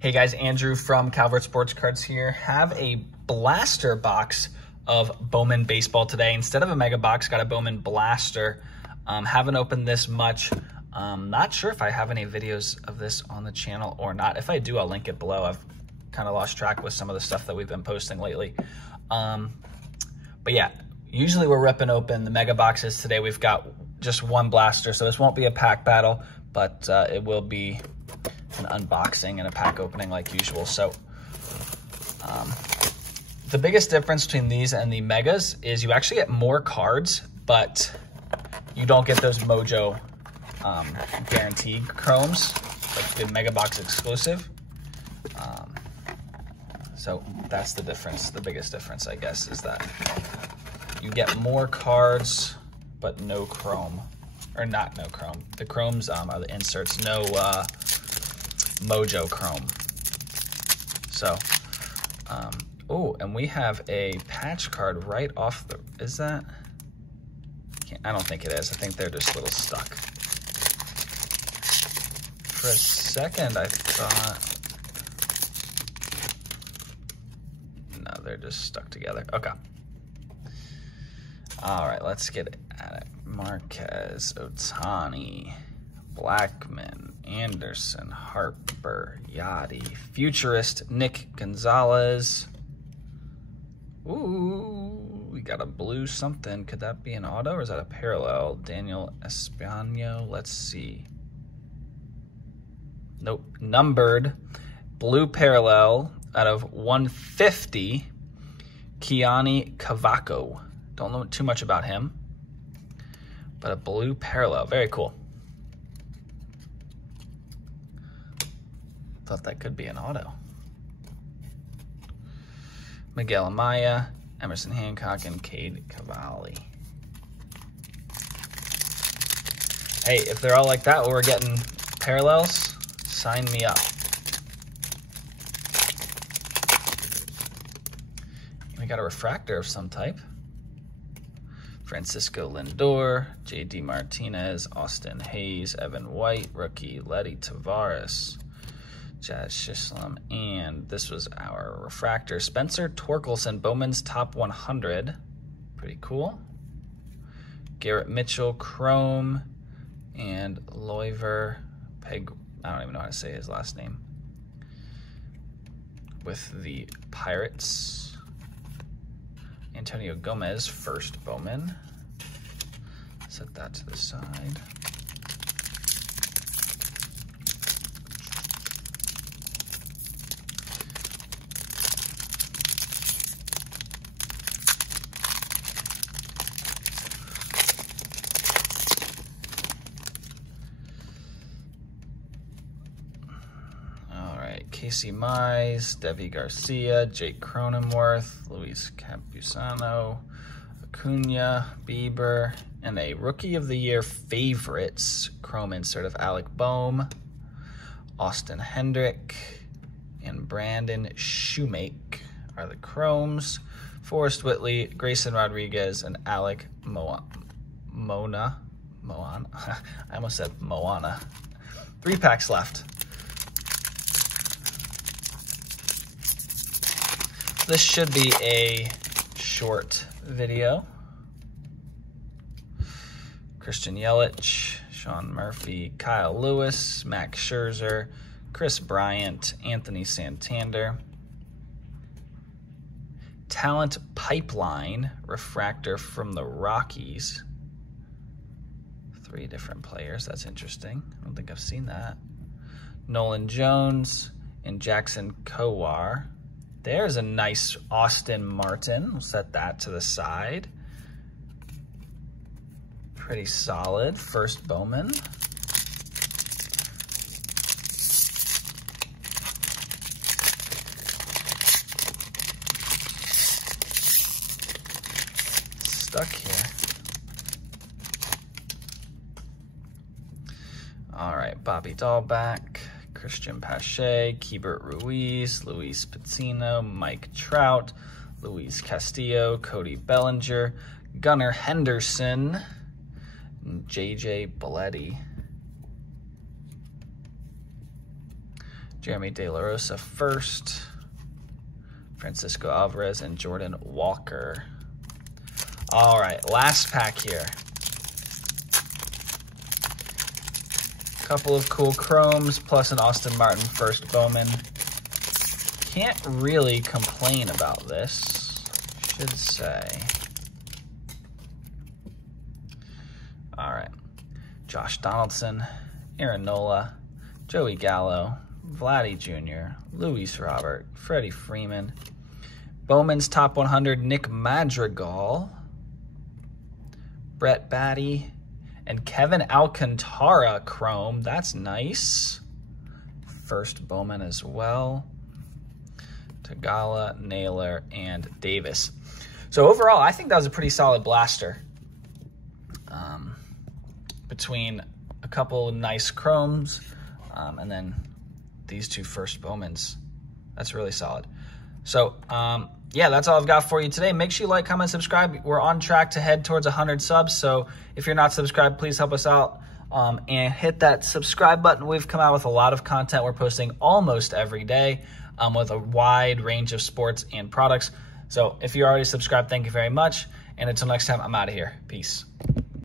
Hey guys, Andrew from Calvert Sports Cards here. Have a blaster box of Bowman baseball today. Instead of a mega box, got a Bowman blaster. Haven't opened this much. Not sure if I have any videos of this on the channel or not. If I do, I'll link it below. I've kind of lost track with some of the stuff that we've been posting lately. But yeah, usually we're ripping open the mega boxes. Today we've got just one blaster, so this won't be a pack battle, but it will be an unboxing and a pack opening like usual. So the biggest difference between these and the megas is you actually get more cards, but you don't get those Mojo guaranteed chromes, like the mega box exclusive. So that's the difference. The biggest difference, I guess, is that you get more cards, but no chrome, or not no chrome. The chromes are the inserts, no Mojo chrome. So, oh, and we have a patch card right off the, is that? I don't think it is. I think they're just a little stuck. For a second, I thought, no, they're just stuck together. Okay. All right, let's get at it. Marquez, Ohtani, Blackman, Anderson, Harper, Yachty, Futurist, Nick Gonzalez. Ooh, we got a blue something. Could that be an auto or is that a parallel? Daniel Espino, let's see. Nope, numbered. Blue parallel out of 150, Keone Cavaco. Don't know too much about him, but a blue parallel, very cool. Thought that could be an auto. Miguel Amaya, Emerson Hancock, and Cade Cavalli. Hey, if they're all like that, we're getting parallels, sign me up. We got a refractor of some type. Francisco Lindor, J.D. Martinez, Austin Hayes, Evan White, rookie Letty Tavares, Jazz Shislam, and this was our refractor. Spencer Torkelson, Bowman's Top 100. Pretty cool. Garrett Mitchell, Chrome, and Loiver Peg, I don't even know how to say his last name, with the Pirates. Antonio Gomez, first Bowman. Set that to the side. Casey Mize, Devi Garcia, Jake Cronenworth, Luis Campusano, Acuna, Bieber, and a Rookie of the Year favorites chrome insert of Alec Bohm, Austin Hendrick, and Brandon Shoemake are the chromes. Forrest Whitley, Grayson Rodriguez, and Alec Moana. I almost said Moana. 3 packs left. This should be a short video. Christian Yelich, Sean Murphy, Kyle Lewis, Max Scherzer, Chris Bryant, Anthony Santander. Talent Pipeline refractor from the Rockies. 3 different players, that's interesting. I don't think I've seen that. Nolan Jones and Jackson Kowar. There's a nice Austin Martin. We'll set that to the side. Pretty solid. First Bowman. Stuck here. All right, Bobby Dahlback, Christian Pache, Keibert Ruiz, Luis Patino, Mike Trout, Luis Castillo, Cody Bellinger, Gunnar Henderson, and JJ Belletti. Jeremy De La Rosa first, Francisco Alvarez, and Jordan Walker. All right, last pack here. Couple of cool chromes plus an Austin Martin first Bowman. Can't really complain about this, should say. All right, Josh Donaldson, Aaron Nola, Joey Gallo, Vladdy Jr., Luis Robert, Freddie Freeman, Bowman's Top 100, Nick Madrigal, Brett Batty, and Kevin Alcantara chrome. That's nice. First Bowman as well. Tagala, Naylor, and Davis. So overall, I think that was a pretty solid blaster. Between a couple nice chromes and then these two first Bowmans. That's really solid. So, yeah, that's all I've got for you today. Make sure you like, comment, subscribe. We're on track to head towards 100 subs. So if you're not subscribed, please help us out and hit that subscribe button. We've come out with a lot of content. We're posting almost every day with a wide range of sports and products. So if you're already subscribed, thank you very much. And until next time, I'm out of here. Peace.